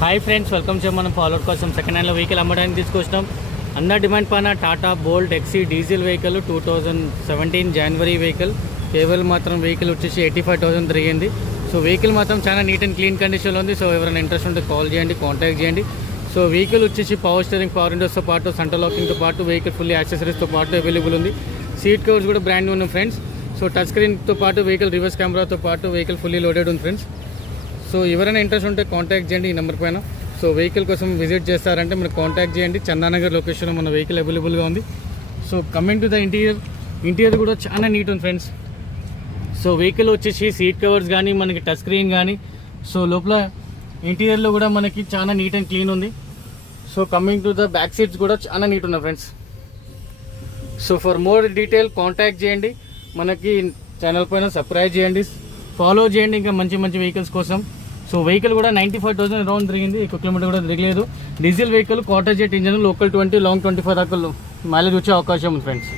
Hi friends, welcome to మనం followed కోసం second హ్యాండ్లో వెహికల్ అమ్మడానికి తీసుకొచ్చినాం. అన్న డిమాండ్ పైన టాటా బోల్ట్ ఎక్సీ డీజిల్ వెహికల్ 2017 జనవరి వెహికల్. కేవలం మాత్రం వెహికల్ వచ్చేసి 85,000 తిరిగింది. సో వెహికల్ మాత్రం చాలా నీట్ అండ్ క్లీన్ కండిషన్లో ఉంది. సో ఎవరైనా ఇంట్రెస్ట్ ఉంటే కాల్ చేయండి, కాంటాక్ట్ చేయండి. సో వెహికల్ వచ్చేసి పవర్ స్టీరింగ్, పవర్ విండోస్తో పాటు సెంటర్ లాకింగ్తో పాటు వెహికల్ ఫుల్లీ యాక్సెసరీస్తో పాటు అవైలబుల్ ఉంది. సీట్ కవర్స్ కూడా బ్రాండ్ ఉన్నాయి ఫ్రెండ్స్. సో టచ్ స్క్రీన్తో పాటు వెహికల్ రివర్స్ కెమెరాతో పాటు వెహికల్ ఫుల్లీ లోడెడ్ ఉంది ఫ్రెండ్స్. సో ఎవరైనా ఇంట్రెస్ట్ ఉంటే కాంటాక్ట్ చేయండి ఈ నెంబర్ పైన. సో వెహికల్ కోసం విజిట్ చేస్తారంటే మీరు కాంటాక్ట్ చేయండి. చందానగర్ లొకేషన్లో మన వెహికల్ అవైలబుల్గా ఉంది. So coming to the interior కూడా చాలా నీట్ ఉంది ఫ్రెండ్స్. సో వెహికల్ వచ్చేసి సీట్ కవర్స్ కానీ మనకి టచ్ స్క్రీన్ కానీ సో లోపల ఇంటీరియర్లో కూడా మనకి చాలా నీట్ అండ్ క్లీన్ ఉంది. So coming to the back seats కూడా చాలా నీట్ ఉన్నాయి friends. So for more detail contact చేయండి. మనకి ఛానల్ పైన సబ్స్క్రైబ్ చేయండి, ఫాలో చేయండి ఇంకా మంచి మంచి వెహికల్స్ కోసం. సో వెహికల్ కూడా 95,000 అరౌండ్ తిరిగింది, ఎక్కువ కిలోమీటర్ కూడా తిరగలేదు. Diesel vehicle, quarter jet engine, local 20, long 25 దాకా మైలేజ్ వచ్చే అవకాశం ఉంది ఫ్రెండ్స్.